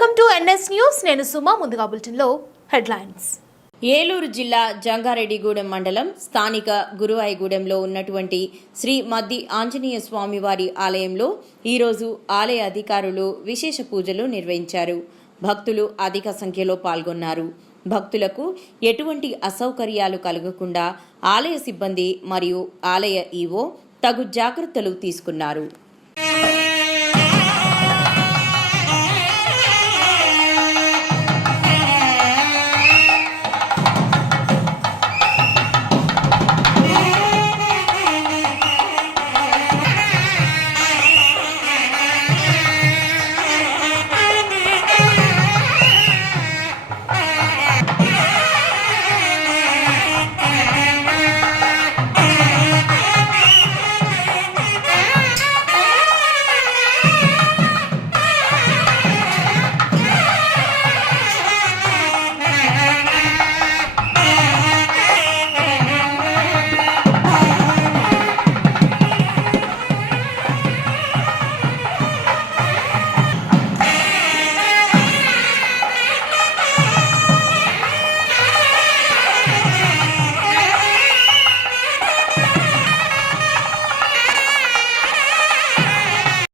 Welcome to NS news. నేను సుమా. ముందుగా బులెటిన్లో హెడ్లైన్స్. ఏలూరు జిల్లా జంగారెడ్డిగూడెం మండలం స్థానిక గురువాయిగూడెంలో ఉన్నటువంటి శ్రీ మద్ది ఆంజనేయ స్వామివారి ఆలయంలో ఈరోజు ఆలయ అధికారులు విశేష పూజలు నిర్వహించారు. భక్తులు అధిక సంఖ్యలో పాల్గొన్నారు. భక్తులకు ఎటువంటి అసౌకర్యాలు కలగకుండా ఆలయ సిబ్బంది మరియు ఆలయ ఈవో తగు జాగ్రత్తలు తీసుకున్నారు.